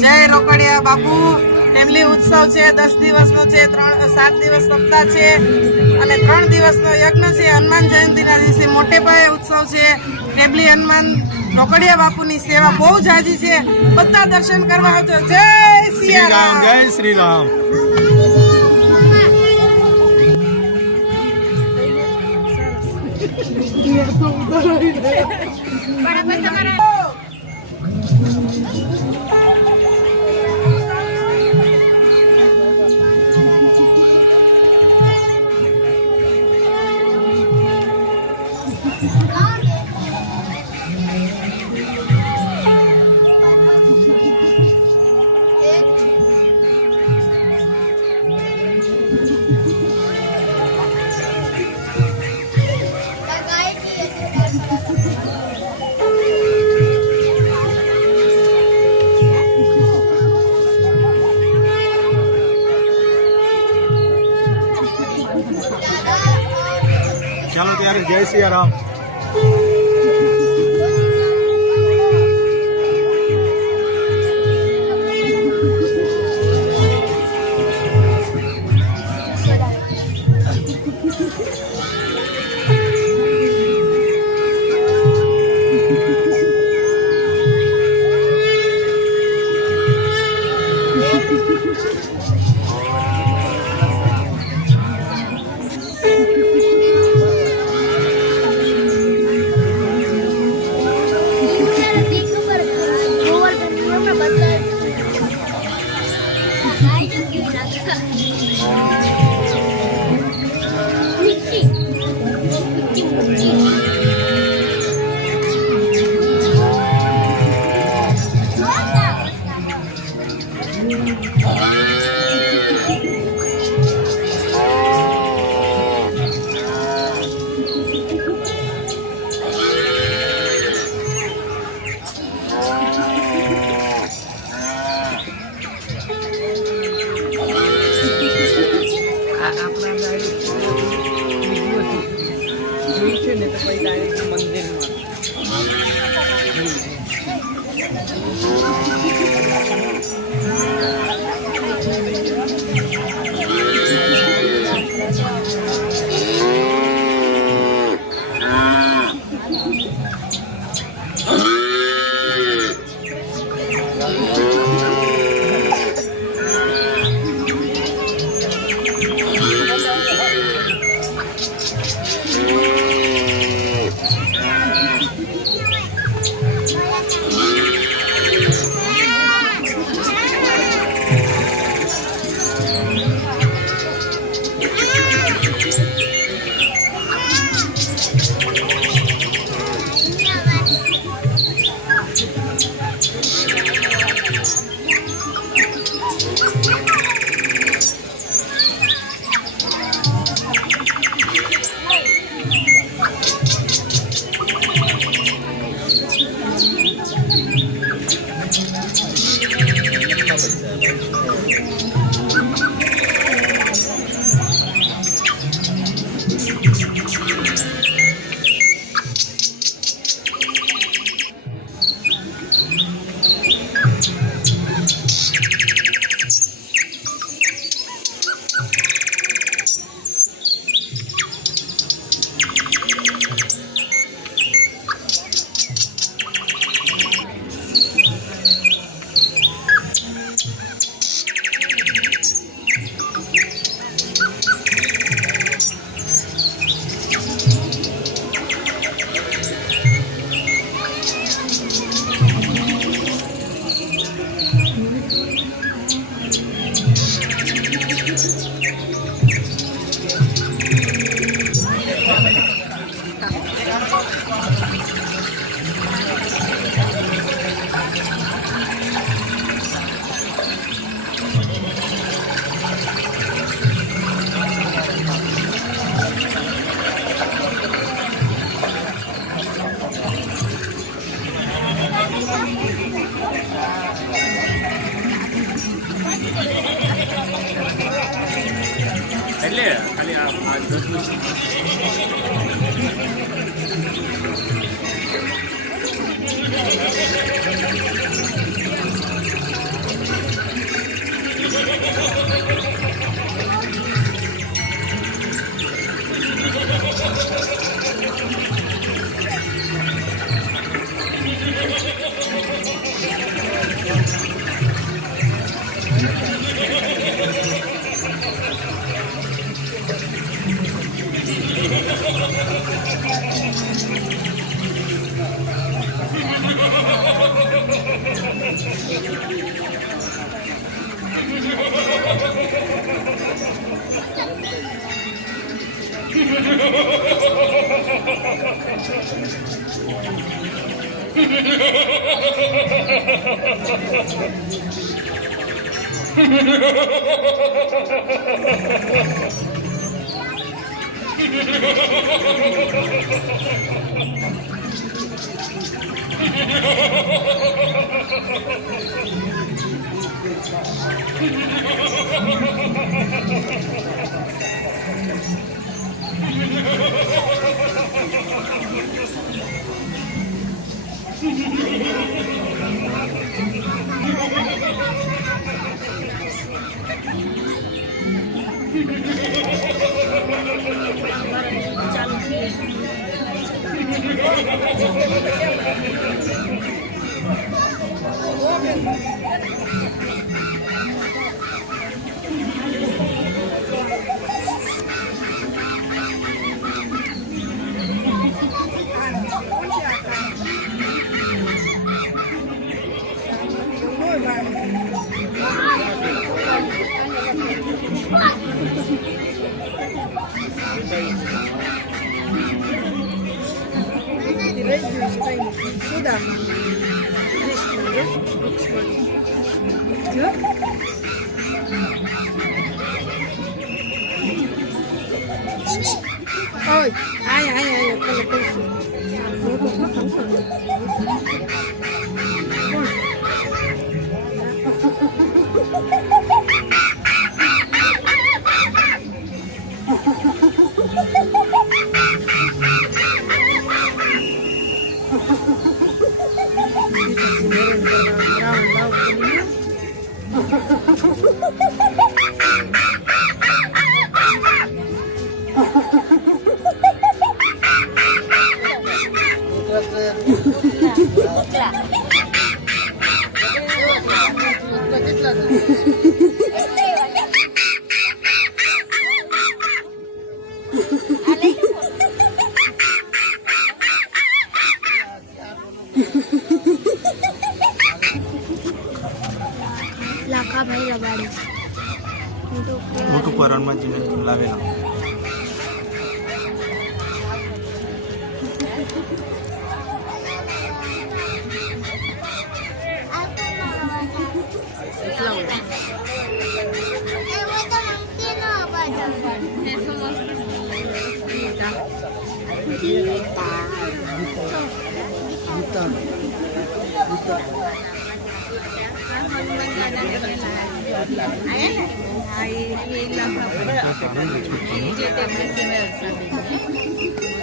જય રોકડિયા બાપુ ટેમલી ઉત્સવ છે 10 દિવસનો છે 7 દિવસ સપ્તાહ છે અને 3 દિવસનો યજ્ઞ છે હનુમાન જયંતિના દિવસે મોટે પાયે ઉત્સવ છે ટેમલી હનુમાન રોકડિયા બાપુની સેવા બહુ જાજી છે બધા દર્શન કરવા આવજો જય સિયારામ જય શ્રી રામ ચાલો ત્યારે જય સિયારામ એટલે ખાલી આ 10 મિનિટ લાખા ભાઈ રબાડે મોટું પરણમાં જીને લાવેલા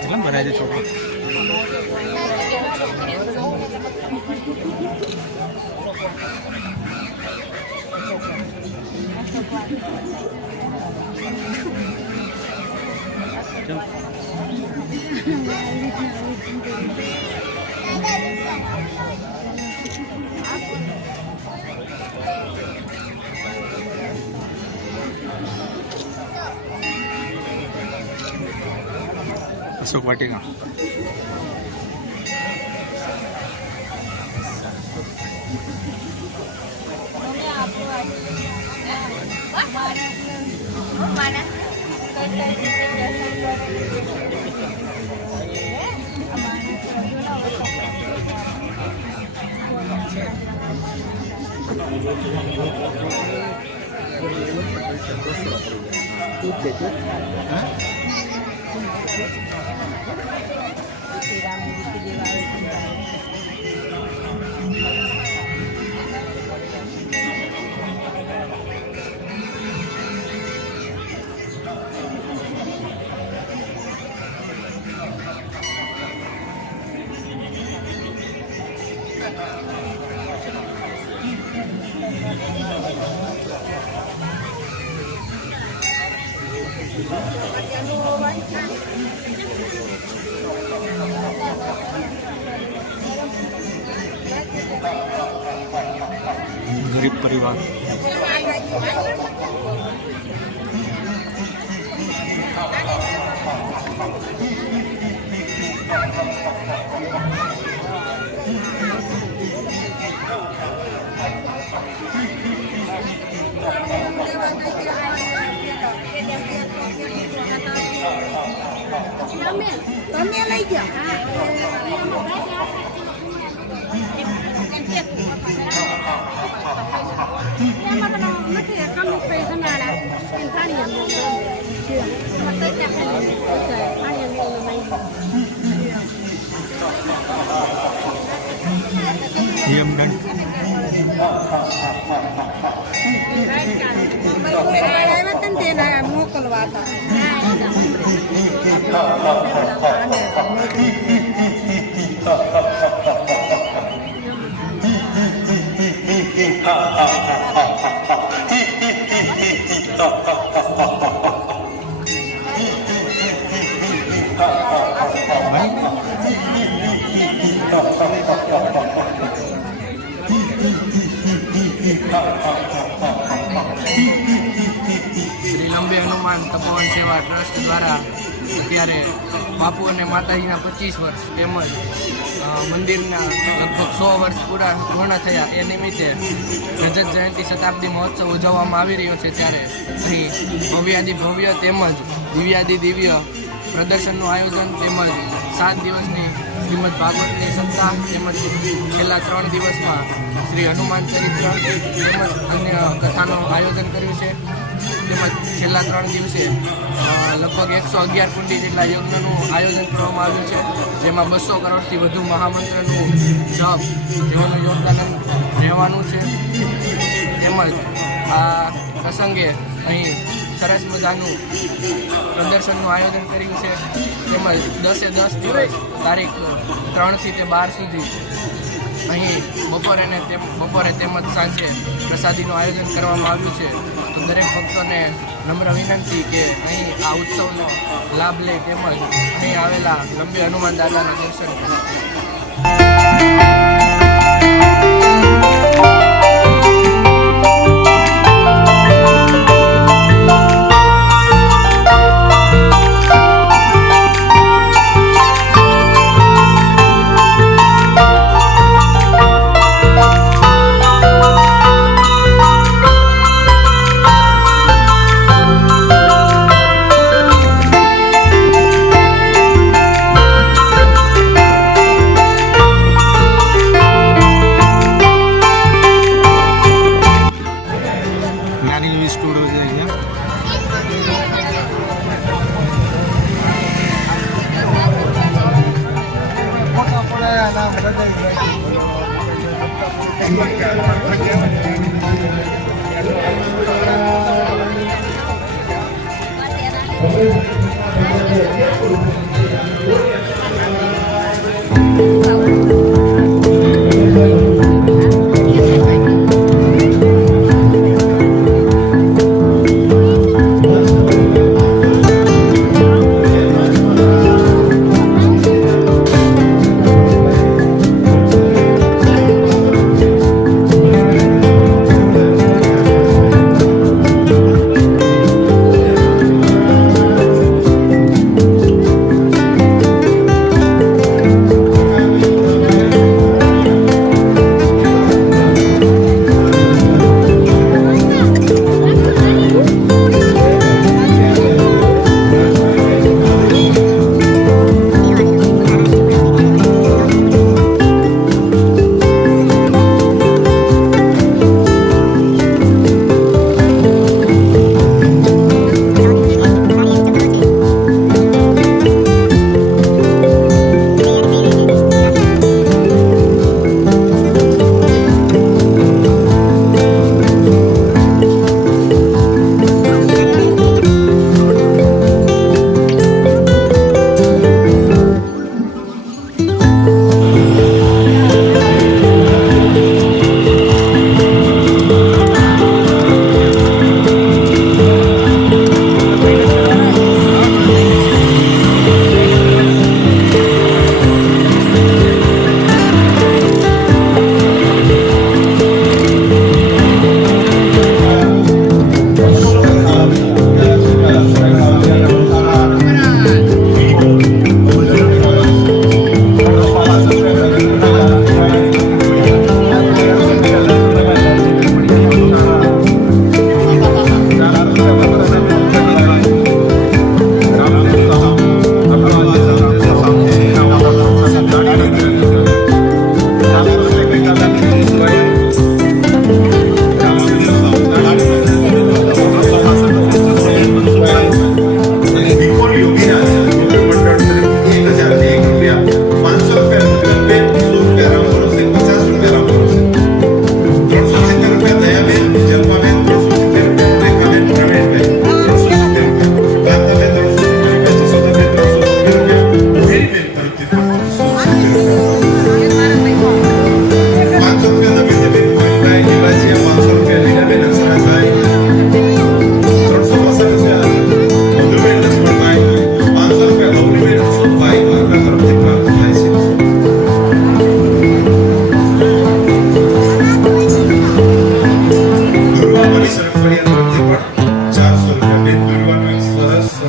કેટલા ભરાય છે છોકરો અશોક વાટિકા ગરીબ પરિવાર તમે લઈ જાઓ. નિયમ દંડ મોકલવા હતા. શ્રી લંબે હનુમાન તપોવન સેવા ટ્રસ્ટ દ્વારા અત્યારે બાપુ અને માતાજીના 25 વર્ષ તેમજ મંદિરના લગભગ 100 વર્ષ પૂર્ણ થયા એ નિમિત્તે રજત જયંતિ શતાબ્દી મહોત્સવ ઉજવવામાં આવી રહ્યો છે. ત્યારે અહીં ભવ્યાદિ ભવ્ય તેમજ દિવ્યાદિ દિવ્ય પ્રદર્શનનું આયોજન તેમજ 7 દિવસની શ્રીમદ ભાગવતની સપ્તાહ તેમજ છેલ્લા 3 દિવસમાં શ્રી હનુમાન ચરિત્ર તેમજ અન્ય કથાનું આયોજન કર્યું છે. તેમજ છેલ્લા 3 દિવસે લગભગ 111 કુંડી જેટલા યજ્ઞનું આયોજન કરવામાં આવ્યું છે, જેમાં 200 કરોડથી વધુ મહામંત્રનું જપ જેઓનું યોગદાન રહેવાનું છે. તેમજ આ પ્રસંગે અહીં સરસ મજાનું પ્રદર્શનનું આયોજન કર્યું છે. તેમજ 10એ 10 દિવસ તારીખ 3 થી 12 સુધી અહીં બપોરે તેમજ સાંજે પ્રસાદીનું આયોજન કરવામાં આવ્યું છે. તો દરેક ભક્તોને નમ્ર વિનંતી કે અહીં આ ઉત્સવનો લાભ લે તેમજ અહીં આવેલા લંબે હનુમાન દાદાના દર્શન કરે.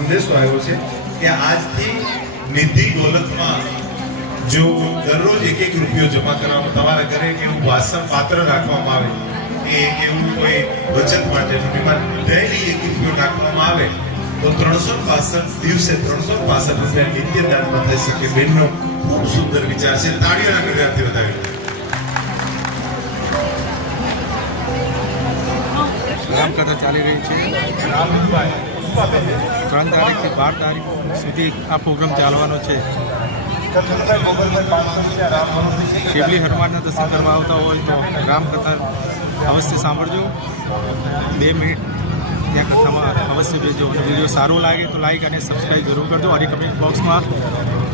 સંદેશો આવ્યો છે કે આજથી નિધિ દોલતમાં જો દરરોજ એક રૂપિયો જમા કરવામાં તમારા ઘરે કે એવું વાસણ પાત્ર રાખવામાં આવે કે એવું કોઈ બચત માટેનું ડેલી 1 રૂપિયો નાખવામાં આવે તો 365 દિવસે 365 રૂપિયા નિત્ય દાનમાં થઈ શકે. બેનનો ખૂબ સુંદર વિચાર છે. તાળીઓના ગળગડાટથી વધાવી. રામકથા ચાલી રહી છે. 3 તારીખથી 12 તારીખ સુધી આ પ્રોગ્રામ ચાલવાનો છે. કેબલી હનુમાનના દર્શન કરવા આવતા હોય તો રામકથા અવશ્ય સાંભળજો. 2 મિનિટ ત્યાં કથામાં અવશ્ય બેજો. અને વિડીયો સારો લાગે તો લાઈક અને સબસ્ક્રાઈબ જરૂર કરજો. અને કમેન્ટ બોક્સમાં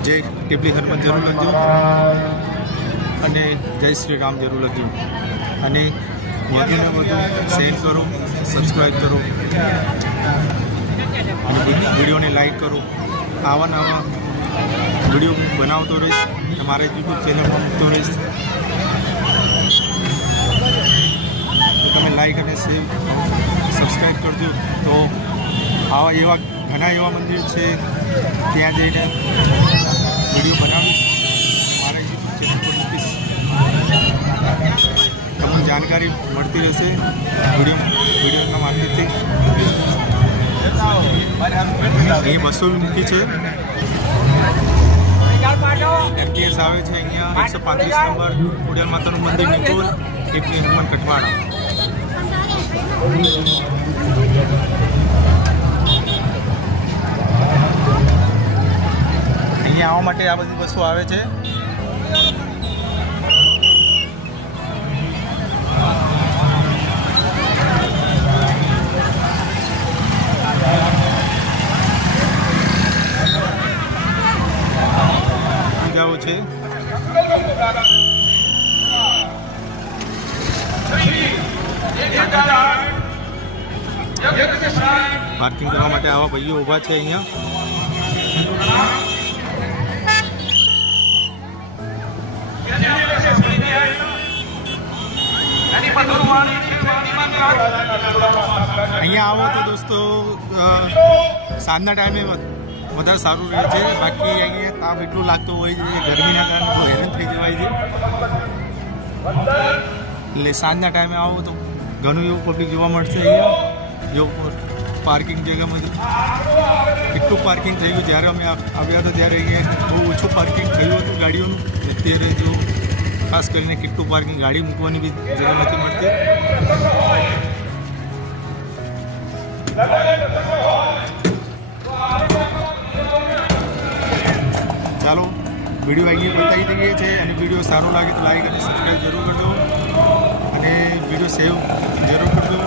જય કેબલી હનુમાન જરૂર લખજો અને જય શ્રી રામ જરૂર લખજો. અને વધુને વધુ શેર કરો, સબસ્ક્રાઈબ કરો અને વિડીયોને લાઈક કરો. આવા નવા વિડીયો બનાવતો રહીશ, મારા યુટ્યુબ ચેનલમાં મૂકતો રહીશ. તમે લાઈક અને શેર સબસ્ક્રાઈબ કરજો. તો આવા એવા ઘણા એવા મંદિર છે ત્યાં જઈને વિડીયો બનાવીશ, મારા યુટ્યુબ ચેનલ પર મૂકીશ. તમને જાણકારી મળતી રહેશે વિડીયોના માધ્યમથી. અહીં વસૂલ મૂકી છે. એમટીએસ આવે છે અહીંયા 135 નંબર ખોડિયાર માતાનું મંદિર નિકોલ, કેબલી હનુમાન કઠવાડા. અહીંયા આવવા માટે આ બધી વસ્તુ આવે છે. પૂજાઓ છે. પાર્કિંગ કરવા માટે આવા ભાઈઓ ઊભા છે અહીંયા. અહીંયા આવો તો દોસ્તો સાંજના ટાઈમે વધારે સારું રહે છે. બાકી અહીંયા તાપ એટલું લાગતું હોય છે, ગરમીના કારણે બહુ હેરાન થઈ જવાય છે. એટલે સાંજના ટાઈમે આવો તો ઘણું એવું પબ્લિક જોવા મળશે અહીંયા. જો પાર્કિંગ જગ્યામાં એટલું પાર્કિંગ થઈ ગયું. જ્યારે અમે આવ્યા હતા ત્યારે અહીંયા બહુ ઓછું પાર્કિંગ થયું હતું ગાડીઓનું. અત્યારે જો ખાસ કરીને કેટલું પાર્કિંગ, ગાડી મૂકવાની બી જગ્યા નથી મળતી. ચાલો વિડીયો અહીંયા બતાવી દઈએ છે. અને વિડીયો સારો લાગે તો લાઈક અને સબસ્ક્રાઈબ જરૂર કરજો અને વિડીયો સેવ જરૂર કરજો.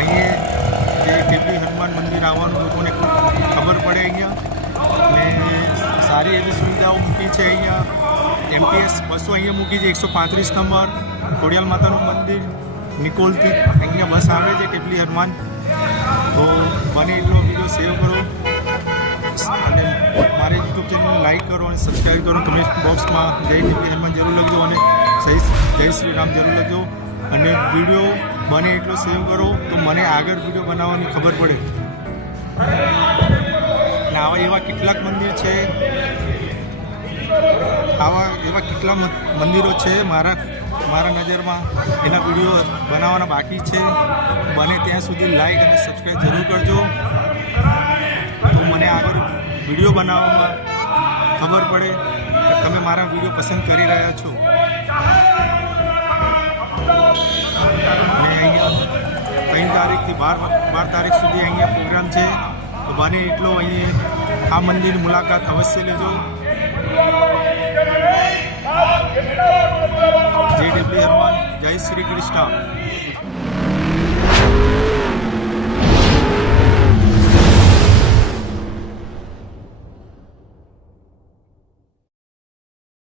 અહીંયા જે કેબલી હનુમાન મંદિર આવવાનું લોકોને ખબર પડે અહીંયા. અને સારી એવી સુવિધાઓ મૂકી છે અહીંયા. એમટીએસ બસો અહીંયા મૂકી છે 135 નંબર ખોડિયાર માતાનું મંદિર નિકોલથી. અહીંયા બસ આવે છે કેબલી હનુમાન. તો બને એટલો વિડીયો સેવ કરો અને મારી યુટ્યુબ ચેનલને લાઈક કરો અને સબસ્ક્રાઈબ કરો. કમેન્ટ બોક્સમાં જય કેબલી હનુમાન જરૂર લખજો અને જય શ્રી રામ જરૂર લખજો. અને વિડીયો બને એટલો સેવ કરો તો મને આગળ વિડીયો બનાવવાની ખબર પડે. અને આવા એવા કેટલાક મંદિર છે, આવા એવા કેટલા મંદિરો છે મારા નજરમાં, એના વિડીયો બનાવવાના બાકી છે. બને ત્યાં સુધી લાઈક અને સબસ્ક્રાઈબ જરૂર કરજો તો મને આગળ વિડીયો બનાવવામાં ખબર પડે કે તમે મારા વિડીયો પસંદ કરી રહ્યા છો. અને અહીંયા 3 તારીખથી 12 તારીખ સુધી અહીંયા પ્રોગ્રામ છે. તો બને એટલો અહીંયા આ મંદિરની મુલાકાત અવશ્ય લેજો. જય કેબલી હનુમાન, જય શ્રી કૃષ્ણ.